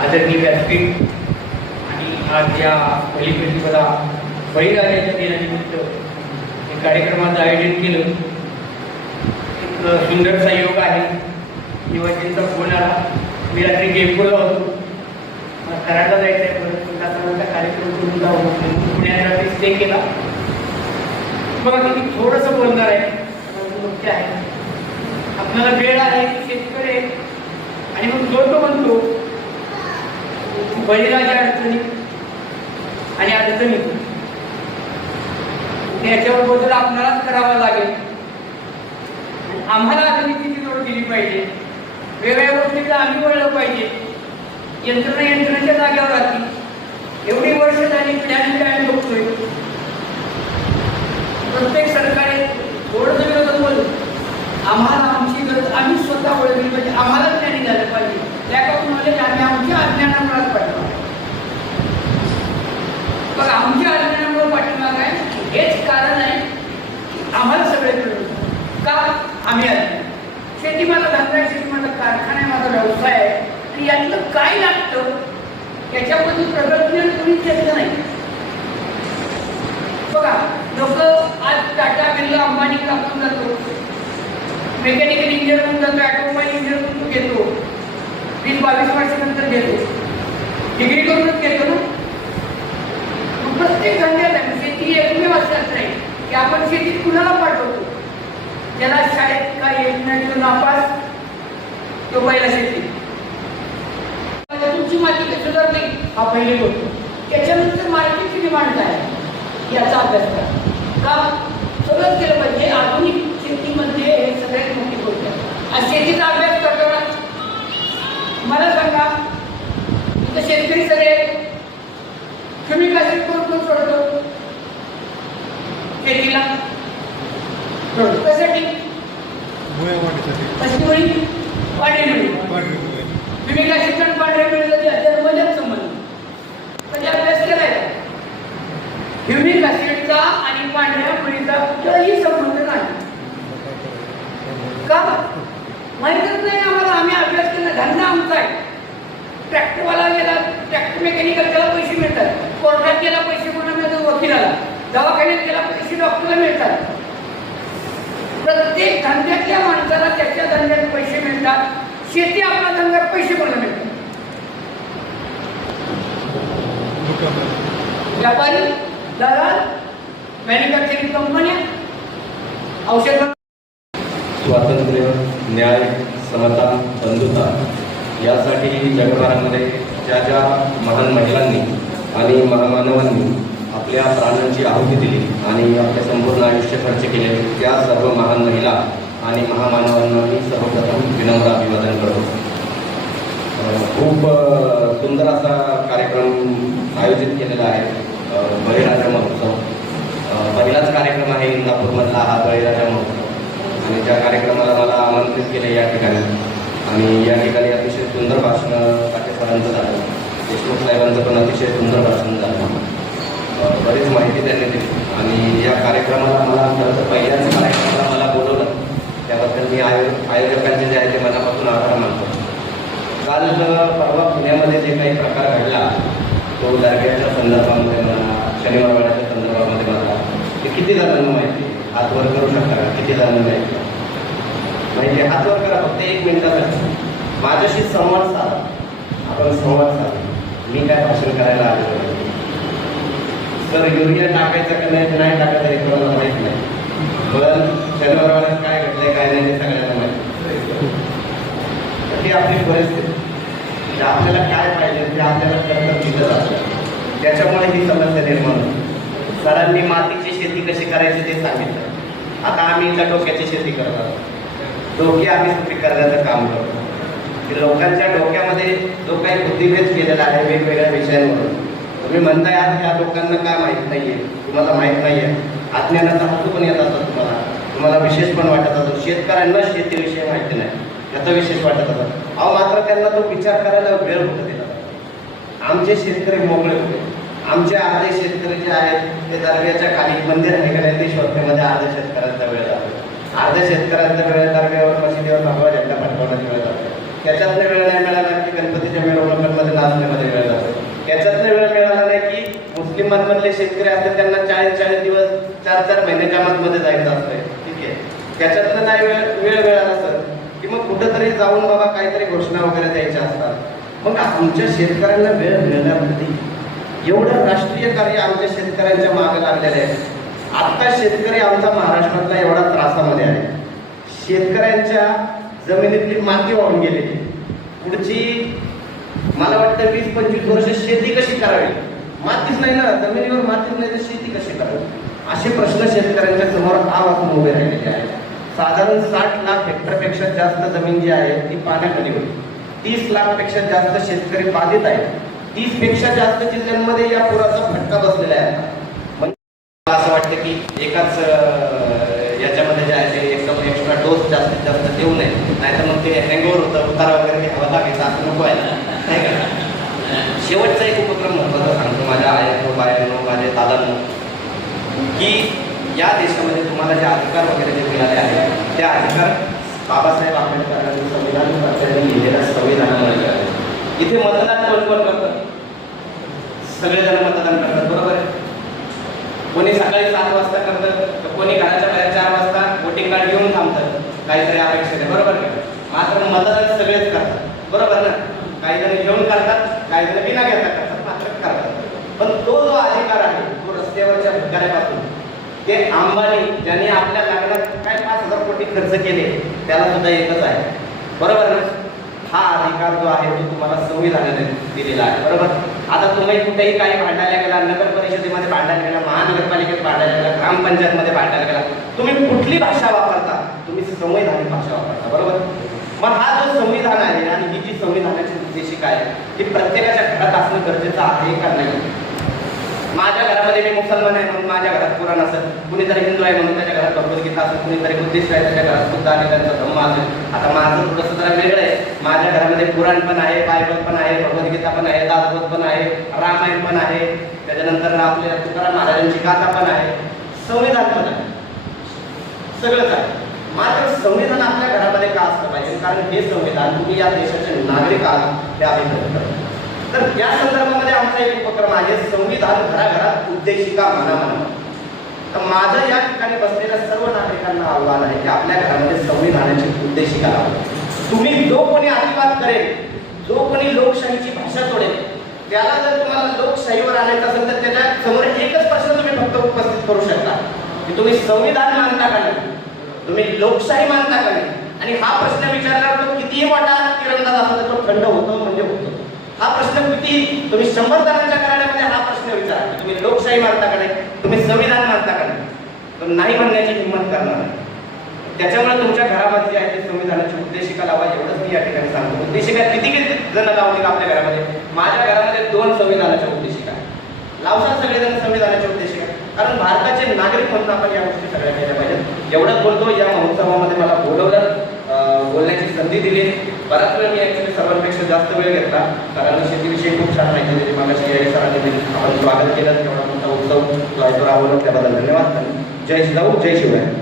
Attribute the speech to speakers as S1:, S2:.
S1: करणारे पुण्याचे आदरणीय व्यासपीठ आणि आज या बलिप्रतिपदा बळीराजाच्या दिनानिमित्त एक कार्यक्रमाचं आयोजन केलं. एक सुंदरसा योग आहे. युवतींचा फोन आला मी रात्री जयपूरला होतो. मला कराडला जायचं आहे परत आता कार्यक्रम करून जाऊ म्हणून पुण्यात रात्री स्टे केला. बघा किती थोडंसं बोलणार आहे. परंतु मुख्य आहे. आपल्याला वेळ आहे शेतकरी आणि मग तो म्हणतो बळीराजा अडचणी आणि अडचणी याच्यावर बदल आपणालाच करावा लागेल. आम्हाला अडचणीची जोड दिली पाहिजे? वेगवेगळ्या गोष्टीला आम्ही वळलं पाहिजे. यंत्रणा यंत्रणेच्या जागेवर राहतील. एवढी वर्ष झाली पिढ्याने काय बघतोय प्रत्येक सरकारी थोडंसं विरोधात बोलू आम्हाला आमची गरज आम्ही स्वतः ओळखली पाहिजे आम्हाला ज्ञानी झालं पाहिजे त्याकडून म्हणजे आम्ही आमच्या अज्ञानामुळे पाठवा पण आमच्या अज्ञानामुळे पाठीमाग आहे हेच कारण आहे की आम्हाला सगळे कळलं का आम्ही शेती माझा धंदा आहे शेती माझा कारखाना आहे माझा व्यवसाय आहे. आणि यातलं काय लागतं याच्याबद्दल प्रगती कोणीच घेतलं नाही. बघा लोक आज टाटा बिर्ला अंबानी आपण जातो. मेकॅनिकल इंजिनियर म्हणून जातो ऑटोमोबाईल इंजिनियर म्हणून घेतो. वीस बावीस वर्षानंतर घेतो. डिग्री करूनच घेतो ना. प्रत्येक धंद्यात आहे. शेती एकमेव असल्याच नाही. की आपण शेतीत कुणाला पाठवतो? त्याला शाळेत काय येत नाही तो नापास तो पहिला शेती तुमची माती जर सुधारली हा पहिली गोष्ट. त्याच्यानंतर मार्केटची डिमांड काय आहे? याचा अभ्यास करा. का? सगळंच केलं पाहिजे. आधुनिक शेतीमध्ये हे सगळ्यात मोठी गोष्ट आहे. आणि शेतीचा अभ्यास करताना मला सांगा इथं शेतकरी सगळे कमी कासेट कोण सोडतो? शेतीला? कशासाठी? कशी मिळू तुम्ही काय शिक्षण त्याच्यात मजाच संबंध. म्हणजे अभ्यास केलाय का? ह्युमिक ऍसिडचा आणि पांढऱ्या मुळीचा कुठलाही संबंध नाही. का? माहितच नाही आम्हाला. आम्ही अभ्यास केला. धंदा आमचा आहे. ट्रॅक्टरवाला गेला ट्रॅक्टर मेकॅनिकल त्याला पैसे मिळतात. कोर्टात गेला पैसे कोणा मिळतात? वकिलाला. दवाखान्यात गेला पैसे डॉक्टरला मिळतात. प्रत्येक धंद्यातल्या माणसाला त्याच्या धंद्यात पैसे मिळतात. शेती आपल्या धंद्यात पैसे कोणाला मिळतात? व्यापारी दलाल मॅन्युफॅक्चरिंग कंपन्या औषध
S2: स्वातंत्र्य न्याय समता बंधुता यासाठी जगभरामध्ये ज्या ज्या महान महिलांनी आणि महामानवांनी आपल्या प्राणांची आहुती दिली आणि आपले संपूर्ण आयुष्य खर्च केले. त्या सर्व महान महिला आणि महामानवांना मी सर्वप्रथम विनम्र अभिवादन करतो. खूप सुंदर असा कार्यक्रम आयोजित केलेला आहे बळीराजा महोत्सव. पहिलाच कार्यक्रम आहे इंदापूरमधला हा बळीराजा महोत्सव. आणि त्या कार्यक्रमाला मला आमंत्रित केले या ठिकाणी. आणि या ठिकाणी अतिशय सुंदर भाषण पाटेसरांचं झालं. देशमुख साहेबांचं पण अतिशय सुंदर भाषण झालं. बरीच माहिती त्यांनी दिली. आणि या कार्यक्रमाला मला खरं तर पहिल्याच कार्यक्रमाला मला बोलवलं. त्याबद्दल मी आयो आयोजकांचे जे आहे ते मनापासून आभार मानतो. काल परवा पुण्यामध्ये जे काही प्रकार घडला तो दर्ग्याच्या संदर्भामध्ये म्हणा शनिवारवाड्याच्या संदर्भामध्ये म्हणा ते किती जणांना माहिती? हातवर करू शकता का? किती जणांना माहिती? माहिती हातवर करा. फक्त एक मिनिटासाठी. माझ्याशी संवाद साधा. आपण संवाद साधा. मी काय भाषण करायला आलेलो नाही. सर युरिया टाकायचं का नाही नाही टाकायचं हे कोणाला माहीत नाही. पण शनिवार काय घडलंय काय नाही ते सगळ्यांना माहिती. ही आपली परिस्थिती. म्हणजे आपल्याला काय पाहिजे ते आपल्याला कर्तव्य दिलं जातं. त्याच्यामुळे ही समस्या निर्माण सरांनी मातीची शेती कशी करायची ते सांगितलं. आता आम्ही इथं डोक्याची शेती करत आहोत. आम्ही सुपीक करण्याचं काम करतो. की लोकांच्या डोक्यामध्ये जो काही बुद्धिभेद केलेला आहे वेगवेगळ्या विषयांवर तुम्ही म्हणताय आज या लोकांना काय माहीत नाहीये तुम्हाला माहीत नाहीये. अज्ञानाचा हक्क पण येत असतो तुम्हाला. तुम्हाला विशेष पण वाटत असतो. शेतकऱ्यांना शेतीविषयी माहिती नाही. याचा विशेष वाटत असतो. अहो मात्र त्यांना तो विचार करायला वेळ होता दिला आमचे शेतकरी मोकळे होते. आमचे अर्धे शेतकरी जे आहेत ते दर्ग्याच्या खाली मंदिर आहे का नाही ते शोधण्यामध्ये अर्ध्या शेतकऱ्यांचा वेळ जातो. अर्ध्या शेतकऱ्यांचा वेळ दर्ग्यावर मशिदीवर भगवा झेंडा फटकवण्याचा वेळ जातो. त्याच्यातनं वेळ नाही मिळाला की गणपतीच्या मिरवणुकांमध्ये नाचण्यामध्ये वेळ जातो त्याच्यातनं वेळ मिळाला नाही की मुस्लिमांमधले शेतकरी असतात त्यांना चाळीस चाळीस दिवस चार चार महिने जमातमध्ये जायचं असतंय ठीक आहे? त्याच्यातनं नाही वेळ वेळ मिळाला सर की मग कुठंतरी जाऊन बाबा काहीतरी घोषणा वगैरे द्यायच्या असतात. मग आमच्या शेतकऱ्यांना वेळ मिळणार एवढं राष्ट्रीय कार्य आमच्या शेतकऱ्यांच्या मागे लागलेलं आहे. आता शेतकरी आमचा महाराष्ट्रातला एवढा त्रासामध्ये आहे. शेतकऱ्यांच्या जमिनीतली माती वाहून गेलेली. पुढची मला वाटतं वीस पंचवीस वर्ष शेती कशी करावी? मातीच नाही ना जमिनीवर मातीच नाही तर शेती कशी करावी? असे प्रश्न शेतकऱ्यांच्या समोर आवाज उभे राहिलेले आहेत. साधारण साठ लाख हेक्टरपेक्षा जास्त जमीन जी आहे ती पाण्याखाली होती. तीस लाखपेक्षा जास्त शेतकरी बाधित आहेत. तीसपेक्षा जास्त जिल्ह्यांमध्ये या पुराचा फटका बसलेला आहे म्हणजे मला असं वाटतं की एकाच याच्यामध्ये जे आहे ते एकदम एक्स्ट्रा डोस जास्तीत जास्त देऊ नये. नाहीतर मग ते हँगओव्हर होतं उतारा वगैरे घ्यावा लागेल असं नको आहे. नाही का? शेवटचा एक उपक्रम महत्त्वाचा सांगतो माझ्या आयांनो बायांनो माझ्या दादांनो की या देशामध्ये तुम्हाला जे अधिकार वगैरे जे मिळाले आहेत ते अधिकार बाबासाहेब आंबेडकरांनी संविधान कर्त्यांनी लिहिलेल्या संविधानामध्ये मिळाले इथे मतदान कोण कोण करतं? सगळेजण मतदान करतात बरोबर आहे? कोणी सकाळी सात वाजता करतं तर कोणी घराच्या बाहेर चार वाजता वोटिंग कार्ड घेऊन थांबतात. काहीतरी अपेक्षेने बरोबर आहे? मात्र मतदान सगळेच करतात बरोबर ना? काही जण घेऊन करतात काही जण बिना घेता करतात. पण तो जो अधिकार आहे तो रस्त्यावरच्या भिकाऱ्यापासून ते अंबानी ज्यांनी आपल्या लग्नात काय पाच हजार कोटी खर्च केले त्याला सुद्धा एकच आहे. बरोबर ना? हा अधिकार जो आहे तो तुम्हाला संविधानाने दिलेला आहे. बरोबर? आता तुम्ही कुठेही काही भांडायला गेला नगर परिषदेमध्ये भांडायला गेला महानगरपालिकेत भांडायला गेला ग्रामपंचायतमध्ये भांडायला गेला तुम्ही कुठली भाषा वापरता? तुम्ही संवैधानिक भाषा वापरता. बरोबर? मग हा जो संविधान आहे आणि ही जी संविधानाची उद्देशिका आहे ती प्रत्येकाच्या घरात असणं गरजेचं आहे का नाही? माझ्या घरामध्ये मी मुसलमान आहे म्हणून माझ्या घरात कुराण असेल. कुणीतरी हिंदू आहे म्हणून त्याच्या घरात भगवद्गीता असेल. कुणीतरी बुद्धिस्ट आहे त्याच्या घरात बुद्ध आणि त्यांचा धम्म असेल. आता माझं थोडंसं जरा वेगळं आहे. माझ्या घरामध्ये पुराण पण आहे बायबल पण आहे भगवद्गीता पण आहे दासबोध पण आहे रामायण पण आहे. त्याच्यानंतर आपल्या तुकाराम महाराजांची गाथा पण आहे. संविधान पण आहे. सगळंच आहे मात्र संविधान आपल्या घरामध्ये का असलं पाहिजे? कारण हे संविधान तुम्ही या देशाचे नागरिक आहात ते आम्ही तर या संदर्भामध्ये आमचा एक साधन घराघरात उद्देशिका म्हणा तर माझं या ठिकाणी बसलेल्या सर्व नागरिकांना आव्हान आहे की आपल्या घरामध्ये संविधानाची उद्देशिका लावा. तुम्ही जो कोणी अजिबात करेल जो कोणी लोकशाहीची भाषा सोडेल त्याला जर तुम्हाला लोकशाहीवर आणायचं असेल तर त्याच्यासमोर एकच प्रश्न तुम्ही फक्त उपस्थित करू शकता की तुम्ही संविधान मानता का नाही? तुम्ही लोकशाही मानता का नाही? आणि हा प्रश्न विचारल्यावर तो कितीही मोठा तिरंदाज असला तर तो थंड होतो म्हणजे होतो. हा प्रश्न किती? तुम्ही शंभर जणांच्या करायला प्रश्न विचारा की तुम्ही लोकशाही मानता का नाही? तुम्ही संविधान मानता का नाही? तर नाही म्हणण्याची हिंमत करणार नाही. त्याच्यामुळे तुमच्या घरामध्ये जे आहे ते संविधानाची उद्देशिका लावा एवढंच मी या ठिकाणी सांगतो. उद्देशिका किती किती जण लावतील आपल्या घरामध्ये? माझ्या घरामध्ये दोन संविधानाच्या उद्देशिका आहेत. लावतात सगळेजण संविधानाच्या उद्देशिका कारण भारताचे नागरिक म्हणून आपण या गोष्टी सगळ्या केल्या पाहिजेत. एवढंच बोलतो या महोत्सवामध्ये मला बोलवलं. संधी दिली. बऱ्याच वेळ मी ऍक्च्युली सर्वांपेक्षा जास्त वेळ घेतला. कारण शेतीविषयी खूप छान माहिती दिली. मला शिवाय सरांनी दिली. आपण स्वागत केलं. तेवढा मोठा उत्सव जो राबवला. त्याबद्दल धन्यवाद. जय जाऊ. जय शिवराय.